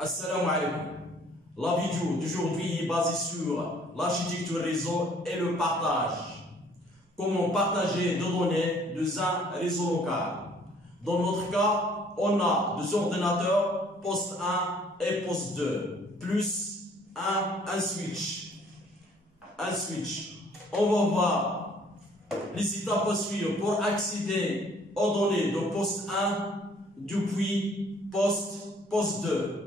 Assalamu alaikum. La vidéo d'aujourd'hui est basée sur l'architecture réseau et le partage. Comment partager des données dans un réseau local. Dans notre cas, on a deux ordinateurs, poste 1 et poste 2, plus un switch. Un switch. On va voir les étapes à suivre pour accéder aux données de poste 1 depuis poste 2.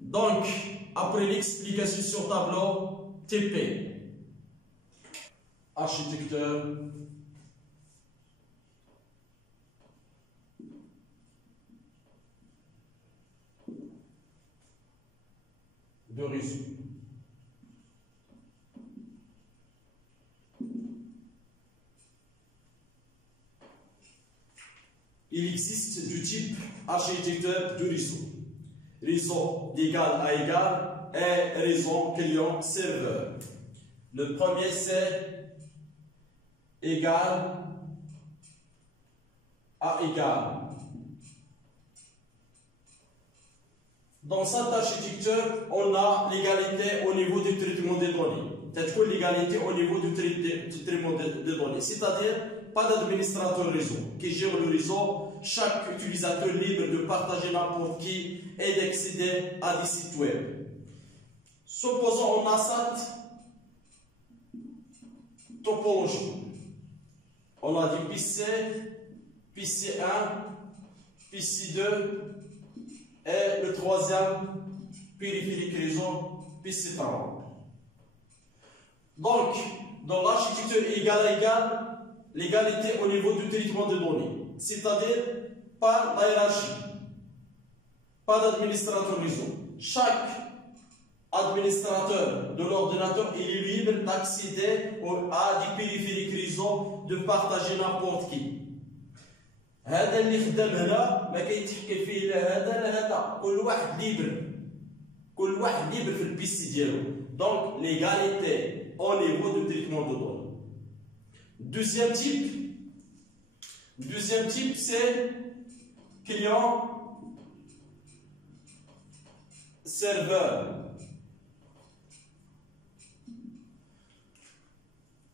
Donc, après l'explication sur tableau, TP, architecture, de réseau. Il existe du type architecture de réseau. Réseau d'égal à égal et réseau client-serveur. Le premier c'est égal à égal. Dans cette architecture, on a l'égalité au niveau du traitement des données. C'est-à-dire l'égalité au niveau du traitement des données. C'est-à-dire, pas d'administrateur réseau qui gère le réseau. Chaque utilisateur libre de partager n'importe qui et d'accéder à des sites web. Supposons on a cette topologie. On a dit PC, PC1, PC2 et le troisième périphérique réseau PC3. Donc, dans l'architecture égal à égal, l'égalité au niveau du traitement de données. C'est-à-dire par la hiérarchie, pas d'administrateur réseau. Chaque administrateur de l'ordinateur est libre d'accéder à des périphériques réseau, de partager n'importe qui. هذا اللي خدام هنا ما كيتحكي فيه لا هذا لا هذا، كل واحد ليبر، كل واحد ليبر في البيسي ديالو. Donc l'égalité au niveau du traitement de données. Deuxième type, c'est client-serveur.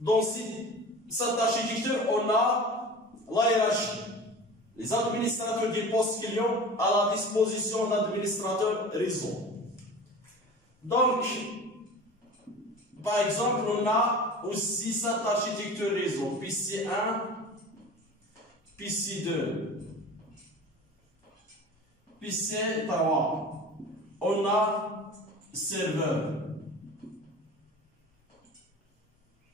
Dans cette architecture, on a la hiérarchie. Les administrateurs des postes clients à la disposition d'administrateurs réseau. Donc, par exemple, on a aussi cette architecture réseau, PC1, PC2, PC3, on a serveur.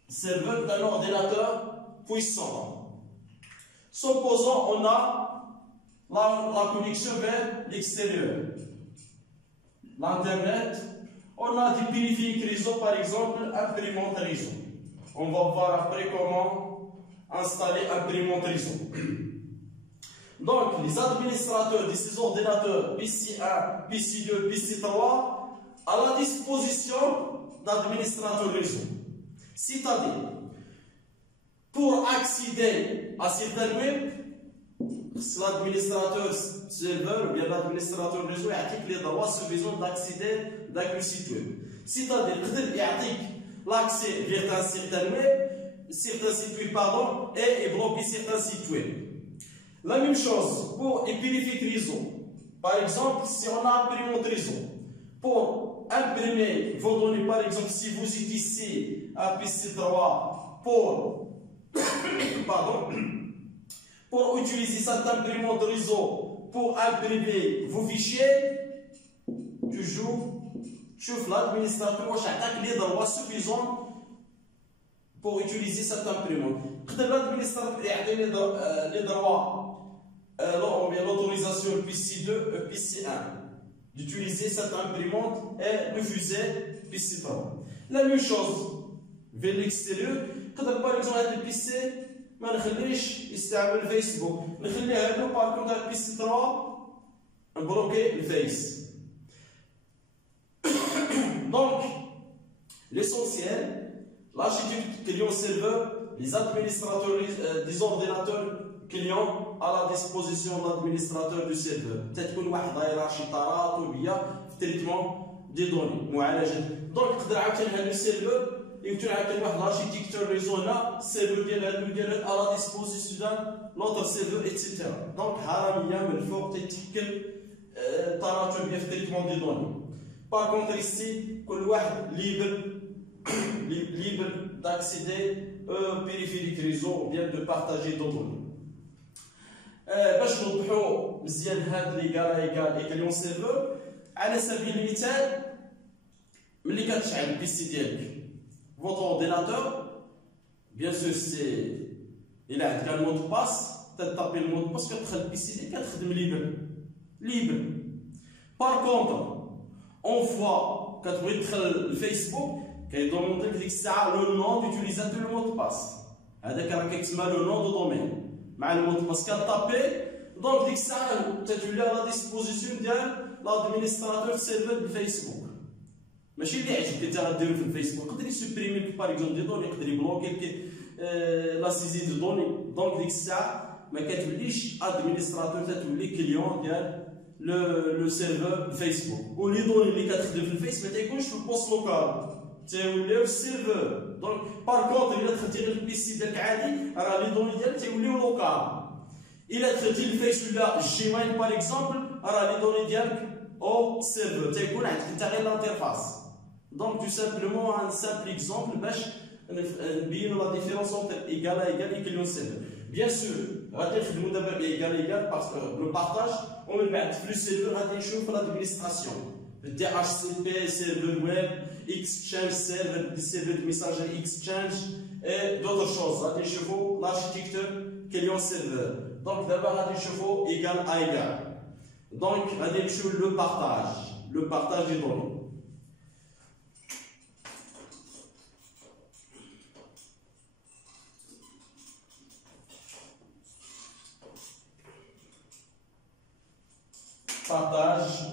Serveur d'un ordinateur puissant. Supposons on a la connexion vers l'extérieur. L'Internet, on a des périphériques réseau, par exemple, imprimante réseau. On va voir après comment installer imprimante réseau. Donc, les administrateurs de ces ordinateurs PC1, PC2, PC3 à la disposition d'administrateurs réseau. C'est-à-dire, pour accéder à certains web, l'administrateur serveur ou bien l'administrateur réseau a les droits suffisants d'accéder à un site web. C'est-à-dire, il a l'accès vers un certain web, certains sites web, pardon, et bloquer certains sites web. La même chose pour les périphériques réseau. Par exemple, si on a imprimante réseau, pour imprimer vos données, par exemple, si vous utilisez un PC3 pour utiliser cette imprimante réseau pour imprimer vos fichiers, toujours, chauffe l'administrateur ou chaque les droits suffisants pour utiliser cette imprimante. L'administrateur a les droits, l'autorisation PC2, PC1 d'utiliser cette imprimante et refuser PC3. La même chose vers l'extérieur. Par exemple, le PC, ما نخليش يستعمل فيسبوك، نخليه هذا باغ كونتر بيسي 3 نبلوكي الفيس. Donc, l'essentiel, l'architecture client-serveur, les administrateurs des ordinateurs clients à la disposition de l'administrateur du serveur. Peut-être qu'on a une hiérarchie ou bien traitement des données. Donc, on a le serveur et on a l'architecture réseau là, serveur à la disposition de l'autre serveur, etc. Donc, il faut que le traitement des données. Par contre, ici, on est libre d'accéder au périphérique réseau ou bien de partager des données. باش نوضحوا مزيان هاد لي كليون سيرفور على سبيل المثال ملي كتشعل البيسي ديالك فوتو اورديناتور بيان سور سي الا عندك المود باس تطابي المود باس كتدخل البيسي ديالك كتخدم ليبر بار كونتر اون فوا كتبغي تدخل الفيسبوك كيدومونديك ديك الساعه لو نون ديوتيليزاتور المود باس هذاك راه كيتسمى لو نون دو دومين مع المود باس كطابي دونك ديك الساعه تتولي على ديسبوزيسيون ديال لادمينستراتور سيرفر بالفيسبوك ماشي اللي عجبك انت غديرو في الفيسبوك يقدر يسوبريمي لك باغ اكزومبل دي دوني يقدر يبلوكي لك لا سيزي دو دوني دونك ديك الساعه ما كتوليش ادمينستراتور تتولي كليون ديال لو سيرفر فيسبوك ولي دوني اللي كتخدم في الفيس ما تيكونش في البوست لوكال تيوليو السيرفر دونك بار كونتر الا دخلتي غير البيسي ديالك عادي راه لي دوني ديالك تيوليو لوكال الا دخلتي للفيس ولا الجيميل باغ اكزومبل راه لي دوني ديالك او سيرفر تيكون عندك انت غير لانترفاس دونك تو سامبلومون ان سامبل اكزومبل باش نبينوا لا ديفيرونس انتر ايكال اي كليون سيرفر بيان سور غادي نخدموا دابا بايكال باسكو لو بارطاج ومن بعد في لو سيرفر غادي نشوفوا لادمينستراسيون دي اتش سي بي سيرفر ويب اكسشينج سيرفر دي سيرفر دو ميساجري اكسشينج اي دوطر شوز غادي نشوفوا لاركتيكتور كليون سيرفر دونك دابا غادي نشوفوا ايكال ايكال دونك غادي نمشيو لو بارطاج دي دوني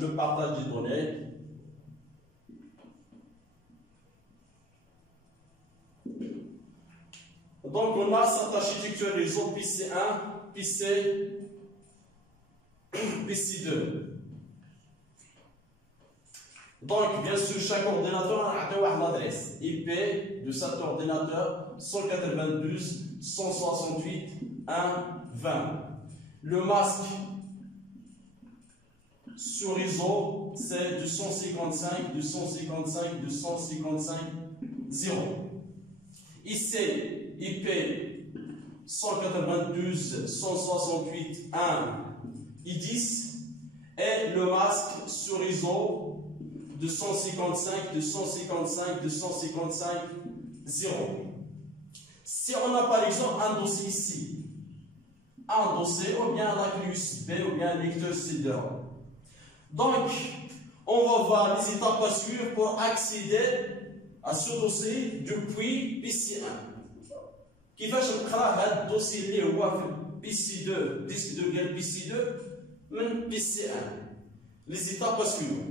le partage des données. Donc on a cette architecture réseau PC1, PC2. Donc bien sûr chaque ordinateur a une adresse IP de cet ordinateur 192.168.1.20. Le masque sur réseau, c'est 255.0. Ici, IP 192.168.1.10 et le masque sur réseau 255.0. Si on a par exemple un dossier ici, un dossier ou bien la clé USB ou bien un lecteur CD-ROM. Donc, on va voir les étapes à suivre pour accéder à ce dossier depuis PC1. Qui va chercher le dossier qui est PC2, disque de guerre PC2, mais PC1. Les étapes à suivre.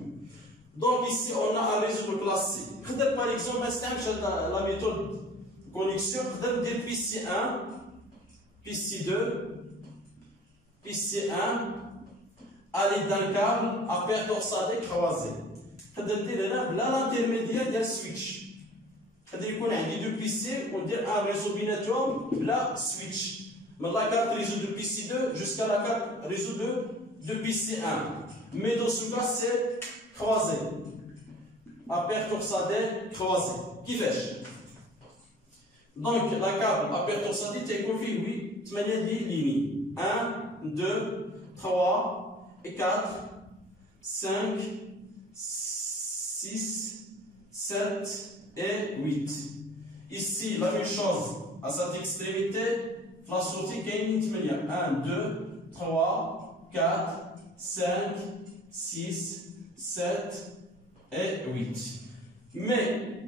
Donc, ici, on a un réseau classique. Par exemple, la méthode connexion, de PC1, PC2, PC1. aller d'un câble à paire torsadé croisé. Là, l'intermédiaire d'un switch. C'est-à-dire qu'on a deux PC, on dit un réseau binatom, là, switch. Mais la carte réseau de PC2 jusqu'à la carte réseau de PC1. Mais dans ce cas, c'est croisé. À paire torsadé croisé. Qui fait? Donc, la câble à paire torsadé, c'est configuré, oui, de manière linéaire. 1, 2, 3, 4, 5, 6, 7 et 8. Ici, la même chose à cette extrémité, la sortie qui est une 1, 2, 3, 4, 5, 6, 7 et 8. Mais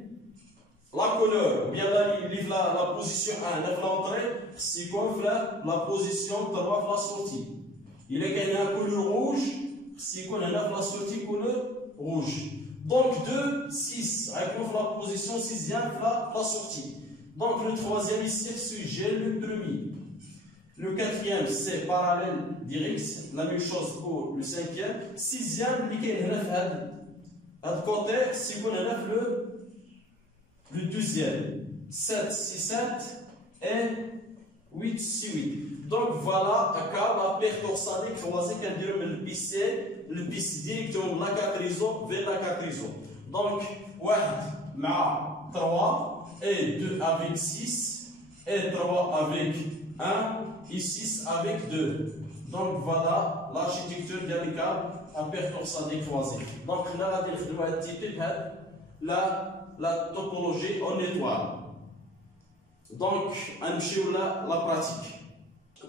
la couleur, bien la position 1, l'entrée, c'est comme la position 3, la sortie. Il est qu'il y a une couleur rouge, si on a la sortie couleur rouge. Donc 2, 6, avec la position 6e, la sortie. Donc le troisième ici, sujet le premier. Le quatrième, c'est parallèle direct. La même chose pour le cinquième. Sixième, le côté, c'est le deuxième. 7, 6, 7 et 8, 6, 8. Donc voilà, la paire dorsale croisée qui a le piste directement de la carte réseau vers la carte réseau. Donc, 1, 3 et 2 avec 6 et 3 avec 1 et 6 avec 2. Donc voilà l'architecture dialectale à paire dorsale croisée. Donc là, la topologie en étoile. Donc, la pratique.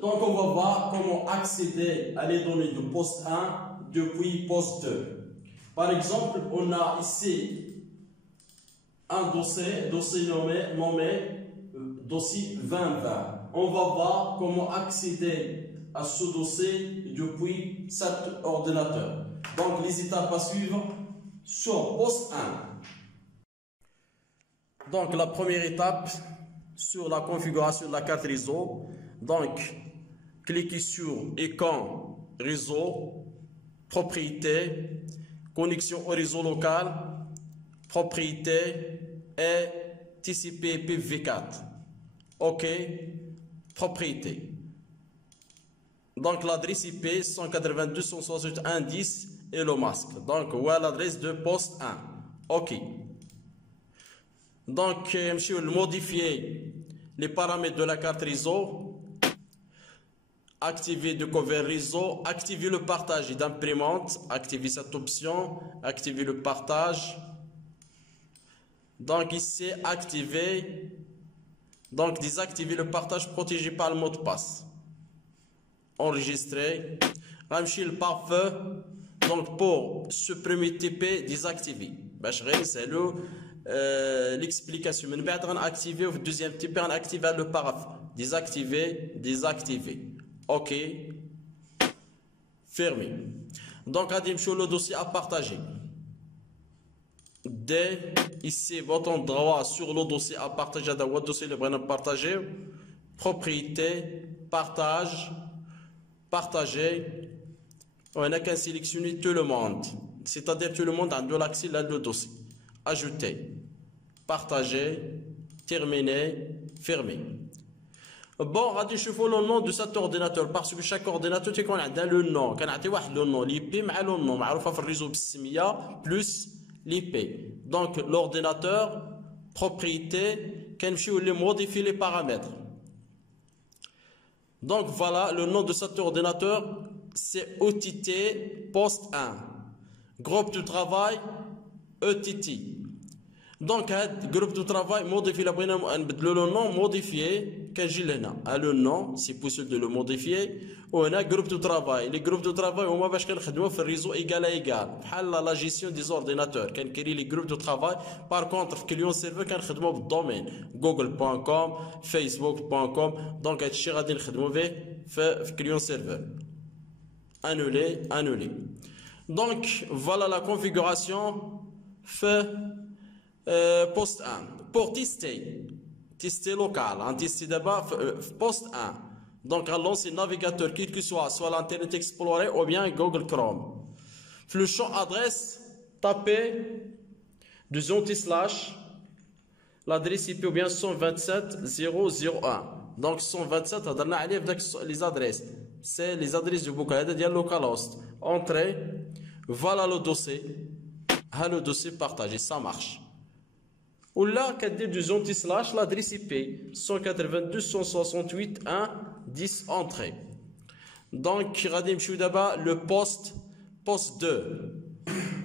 Donc, on va voir comment accéder à les données de poste 1 depuis poste 2. Par exemple, on a ici un dossier nommé dossier 2020. On va voir comment accéder à ce dossier depuis cet ordinateur. Donc, les étapes à suivre sur poste 1. Donc, la première étape, sur la configuration de la carte réseau. Donc, cliquez sur icône réseau, propriété, connexion au réseau local, propriété et TCP IPv4. OK, propriété. Donc, l'adresse IP 192.168.1.10 et le masque. Donc, voilà l'adresse de poste 1. OK. Donc, je vais modifier les paramètres de la carte réseau, activer le cover réseau, activer le partage d'imprimante, activer cette option, activer le partage. Donc ici, activer, donc désactiver le partage protégé par le mot de passe. Enregistrer, ramcher le pare-feu, donc pour supprimer TP, désactiver. C'est l'explication. Mais nous allons activer au deuxième type, on active le pare-feu. Désactiver, désactiver. OK. Fermé. Donc, le dossier à partager. Dès ici, bouton droit sur le dossier à partager, le dossier le partager. Propriété, partage, partager. On a qu'à sélectionner tout le monde. C'est-à-dire tout le monde a de l'accès à le dossier. Ajouter, partager, terminer, fermer. Bon, on je le nom de cet ordinateur parce que chaque ordinateur a le nom. Quand on le nom, l'IP, le nom, معروفة في الريزو بالسمية plus l'IP. Donc l'ordinateur, propriété, quand on modifie les paramètres. Donc voilà, le nom de cet ordinateur, c'est OTT poste 1. Groupe de travail, ETT. Donc, le groupe de travail modifie le nom modifié. Le nom, c'est possible de le modifier. On a un groupe de travail. Les groupes de travail, on va faire le réseau égal à égal. La gestion des ordinateurs. Quand on les groupes de travail, par contre, le client serveur, quand on le domaine. Google.com, Facebook.com. Donc, on va le client serveur. Annuler, annuler. Donc, voilà la configuration. Poste 1. Pour tester local, on teste d'abord poste 1. Donc, à lancer navigateur, quel que soit l'Internet Explorer ou bien Google Chrome. Le champ adresse, tapez l'adresse IP ou bien 127.0.0.1. Donc, 127, on a les adresses. C'est les adresses du bouquin, c'est-à-dire localhost. Entrée, voilà le dossier. Le dossier partagé, ça marche. Ou là, quand on l'adresse IP 192.168.1.10 entrée. Donc, d'abord le poste 2.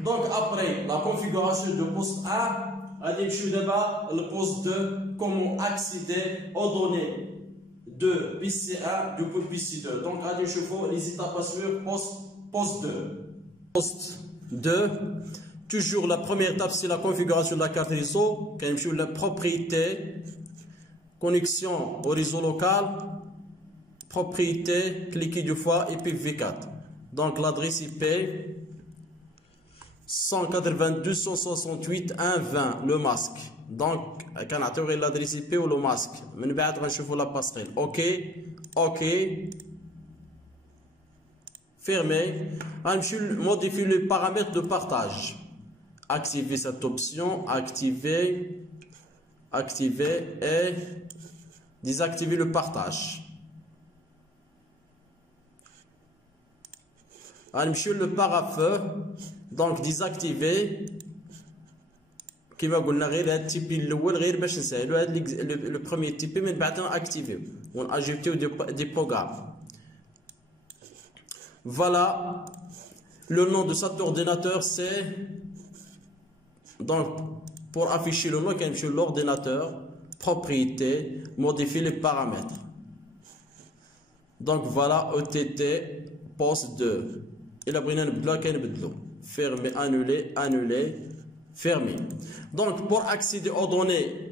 Donc, après la configuration de poste 1, d'abord le poste 2, comment accéder aux données de PC1 depuis PC2. Donc, les étapes à suivre poste 2. Poste 2. Toujours la première étape, c'est la configuration de la carte réseau. Quand la propriété, connexion au réseau local, propriété, cliquez deux fois IPv4. Donc l'adresse IP 192.168.1.20, le masque. Donc, كنعطيو غير l'adresse IP ou le masque. من بعد غنشوفو la passerelle. OK. Fermé. غنمشيو modifier le paramètre de partage. Activer cette option, activer et désactiver le partage. غنمشيو le parafeu, donc désactiver. كيما قلنا غير هاد التيبي الاول غير باش نسهلو هاد لو بروميير تيبي من بعد ناكتيفيو وناجيوتيو دي بروغرام. Voilà, le nom de cet ordinateur c'est, donc pour afficher le nom quand sur l'ordinateur, propriété, modifier les paramètres. Donc voilà, ETT poste 2. Il a pris un bloc et un bloc. Fermer, annuler, fermer. Donc pour accéder aux données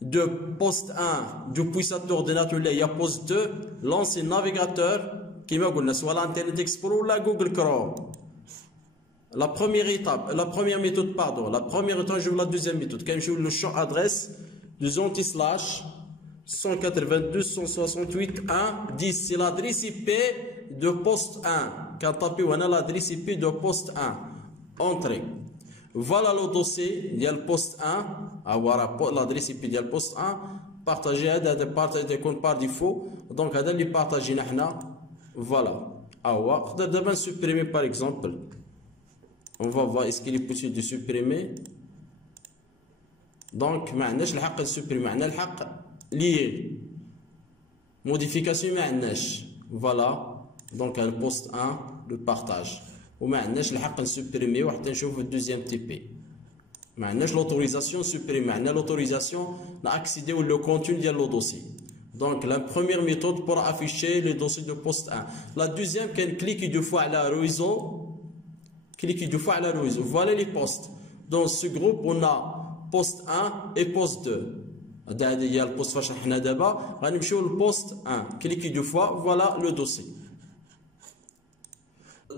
de poste 1 depuis cet ordinateur là, il y a poste 2, lancer navigateur qui m'a dit soit l'Internet Explorer ou la Google Chrome. La première méthode, je veux la deuxième méthode. Quand je veux le champ adresse, deux anti-slash 192.168.1.10, c'est l'adresse IP de poste 1. Quand tapez, on a l'adresse IP de poste 1. Entrée. Voilà le dossier, il y a le poste 1. Avoir l'adresse IP, il y a le poste 1. Partager, partager par défaut. Donc, on va les partager. Voilà. On va supprimer par exemple. On va voir est-ce qu'il est possible de supprimer. Donc, ما عندناش الحق نسوبريمي، عندنا الحق ليه modification ما عندناش. Voilà. Donc, le poste 1 le partage. وما عندناش الحق نسوبريمي وحتى نشوف الدوزيام تي بي. ما عندناش l'autorisation supprimer، عندنا l'autorisation d'accéder au contenu ديال le dossier. Donc, la première méthode pour afficher le dossier de poste 1. La deuxième, cliquez deux fois à la réseau. Cliquez deux fois à la réseau. Voilà les postes. Dans ce groupe, on a poste 1 et poste 2. Il y a le poste فشحنا دابا. غنمشيو le poste 1. Cliquez deux fois. Voilà le dossier.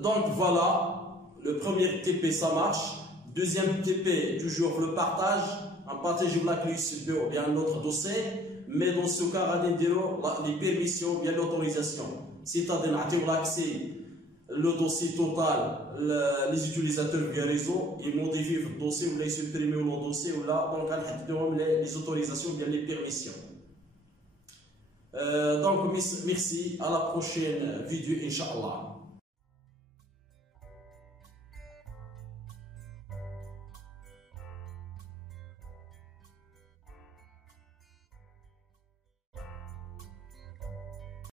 Donc voilà, le premier TP ça marche. Deuxième TP, toujours le partage. En partage la clé USB ou bien l'autre dossier. Mais dans ce cas, on a les permissions ou bien l'autorisation. C'est-à-dire l'accès, le dossier total, les utilisateurs via réseau, ils modifient le dossier ou les supprimer le dossier ou là, donc on a les autorisations ou bien les permissions. Donc merci, à la prochaine vidéo, Inch'Allah.